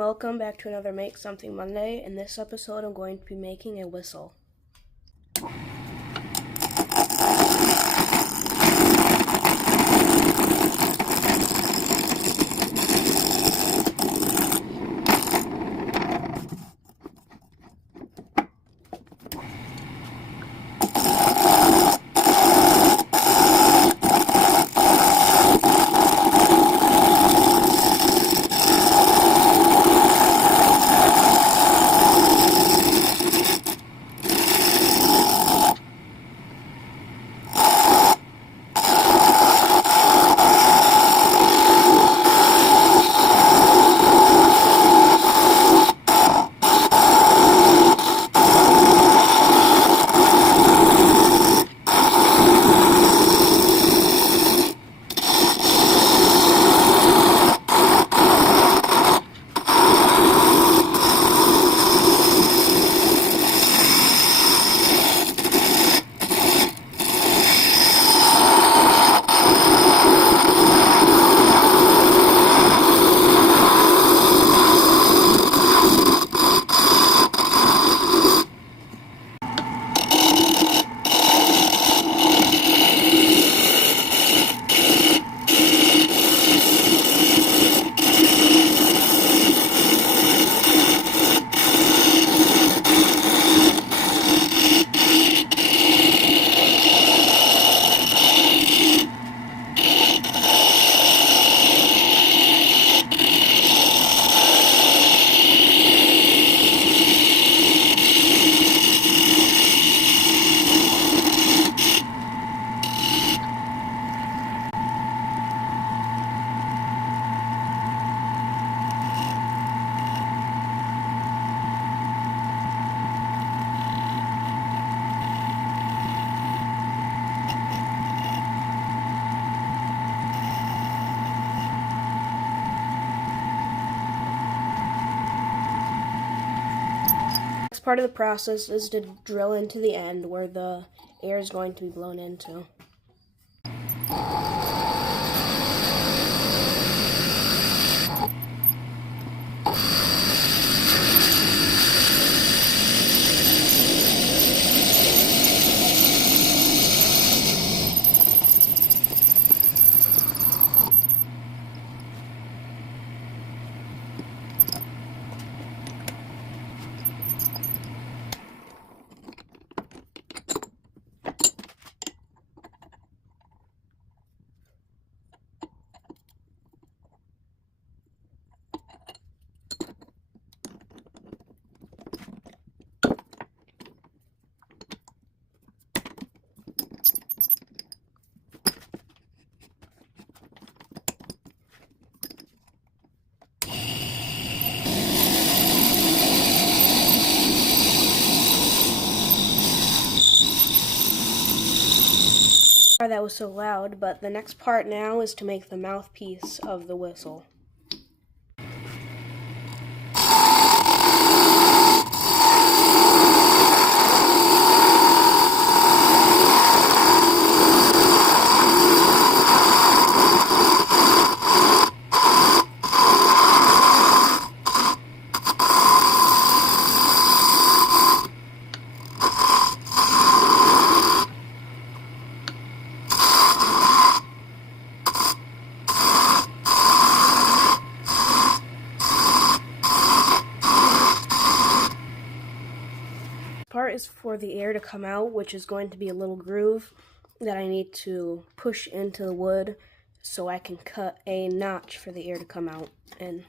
welcome back to another Make Something Monday. In this episode, I'm going to be making a whistle. Next part of the process is to drill into the end where the air is going to be blown into. That was so loud, but the next part now is to make the mouthpiece of the whistle. Part is for the air to come out, which is going to be a little groove that I need to push into the wood so I can cut a notch for the air to come out in.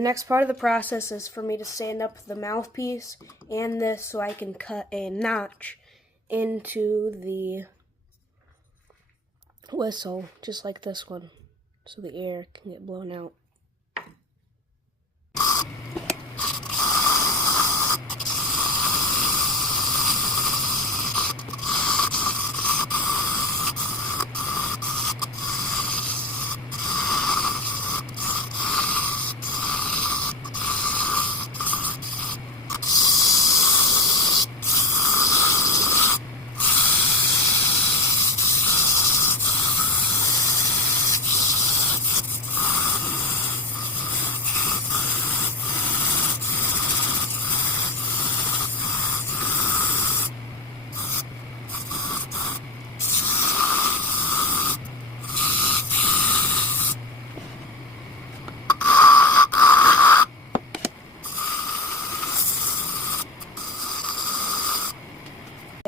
The next part of the process is for me to sand up the mouthpiece and this so I can cut a notch into the whistle, just like this one, so the air can get blown out.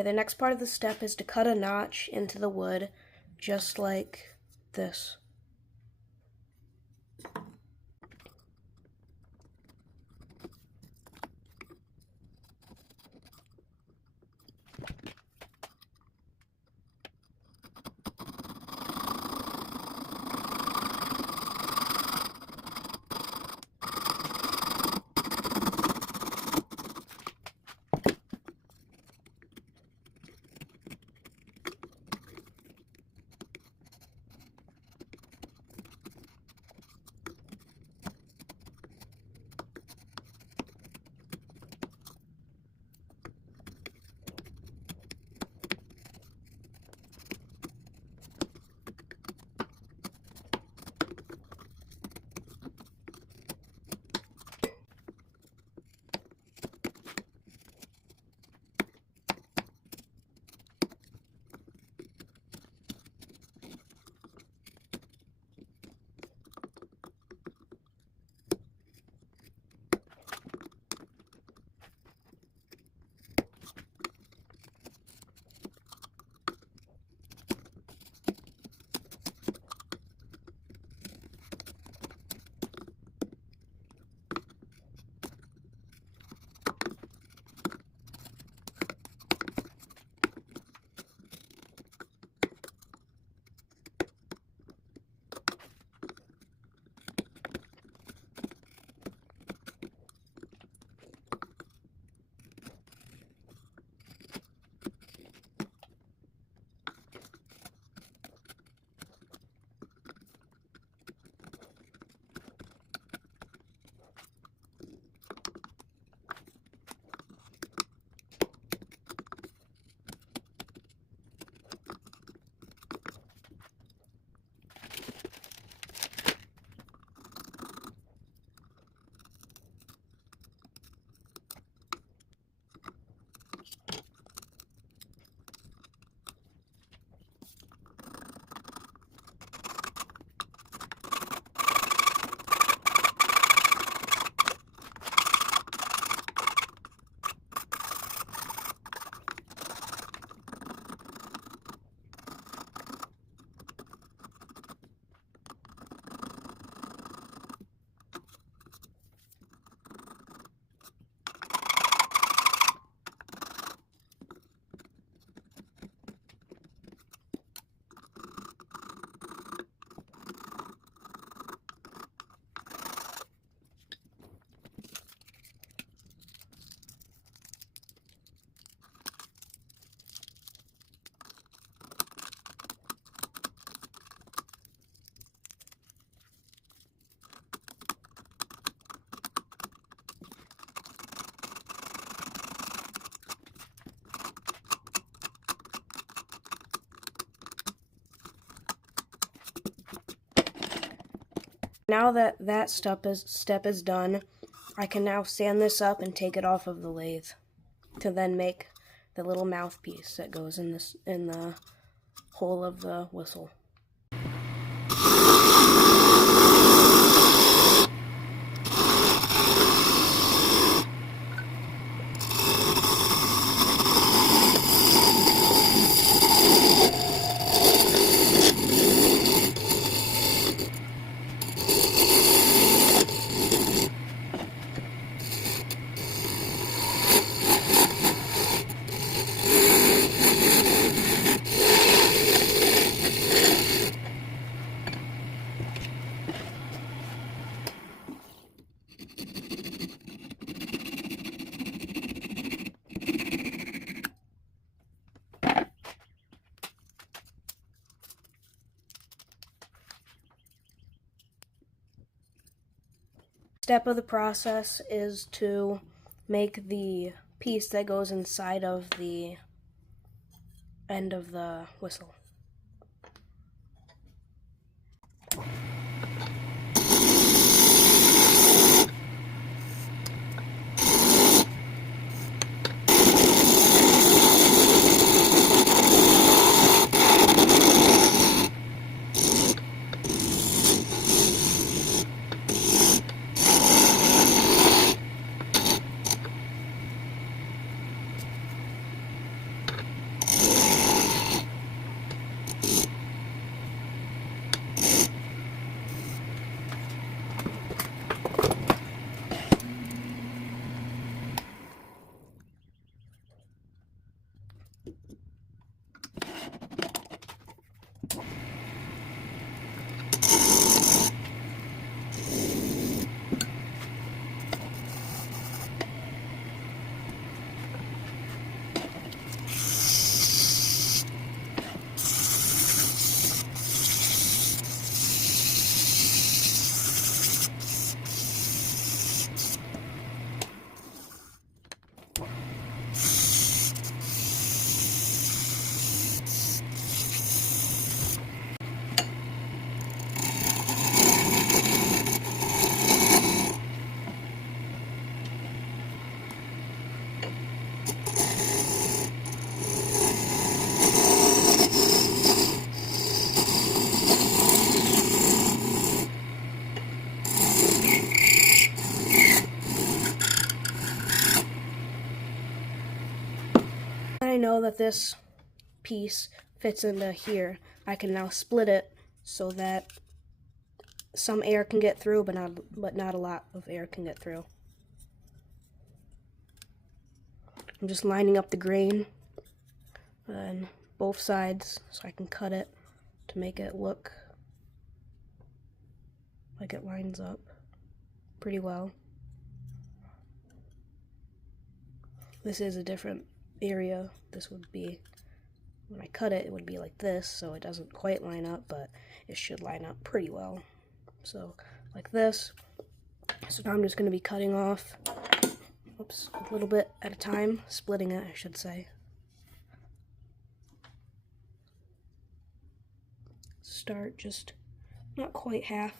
The next part of the step is to cut a notch into the wood, just like this. Now that that step is done, I can now sand this up and take it off of the lathe to then make the little mouthpiece that goes in the hole of the whistle. step of the process is to make the piece that goes inside of the end of the whistle. I know that this piece fits into here. I can now split it so that some air can get through, but not a lot of air can get through. I'm just lining up the grain on both sides so I can cut it to make it look like it lines up pretty well. This is a different area. This would be, when I cut it, it would be like this, so it doesn't quite line up, but it should line up pretty well. So, like this. So now I'm just going to be cutting off, a little bit at a time, splitting it, I should say. Start just not quite half.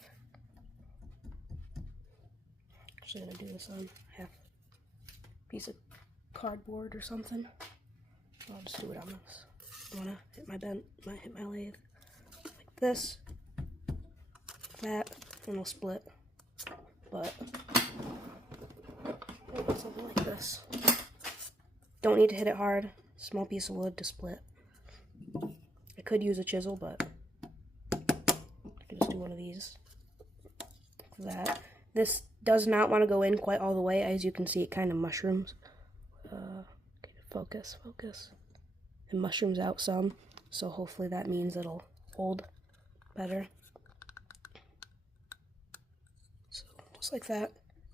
Actually, I'm going to do this on half piece of cardboard or something. I'll just do it on this. I want to hit my lathe like this, that, and it'll split. But something like this. Don't need to hit it hard. Small piece of wood to split. I could use a chisel, but I can just do one of these. Like that. This does not want to go in quite all the way. As you can see, it kind of mushrooms. Focus. It mushrooms out some, so hopefully that means it'll hold better. So just like that.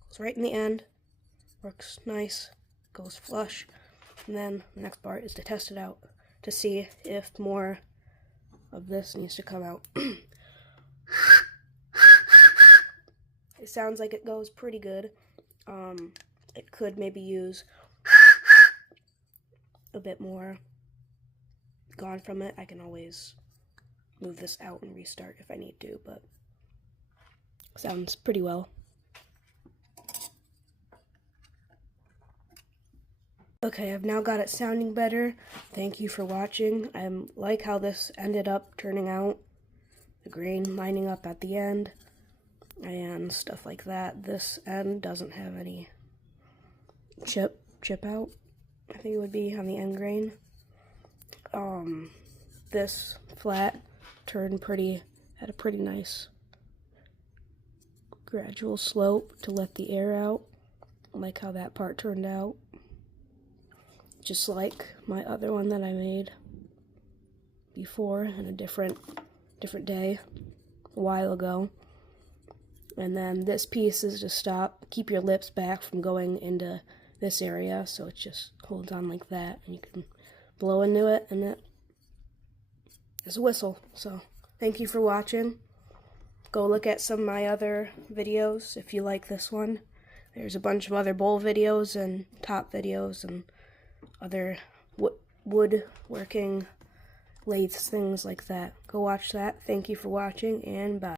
Goes right in the end. Works nice. Goes flush. And then the next part is to test it out to see if more of this needs to come out. It sounds like it goes pretty good. It could maybe use a bit more gone from it. I can always move this out and restart if I need to, but sounds pretty well. Okay, I've now got it sounding better. Thank you for watching. I like how this ended up turning out. The grain lining up at the end and stuff like that. This end doesn't have any chip out. I think it would be on the end grain. This flat turned had a pretty nice gradual slope to let the air out. I like how that part turned out. Just like my other one that I made before in a different day a while ago. And then this piece is to keep your lips back from going into this area, so it just holds on like that, and you can blow into it, and it is a whistle. So thank you for watching. go look at some of my other videos if you like this one. There's a bunch of other bowl videos and top videos and other woodworking lathes, things like that. Go watch that. Thank you for watching, and bye.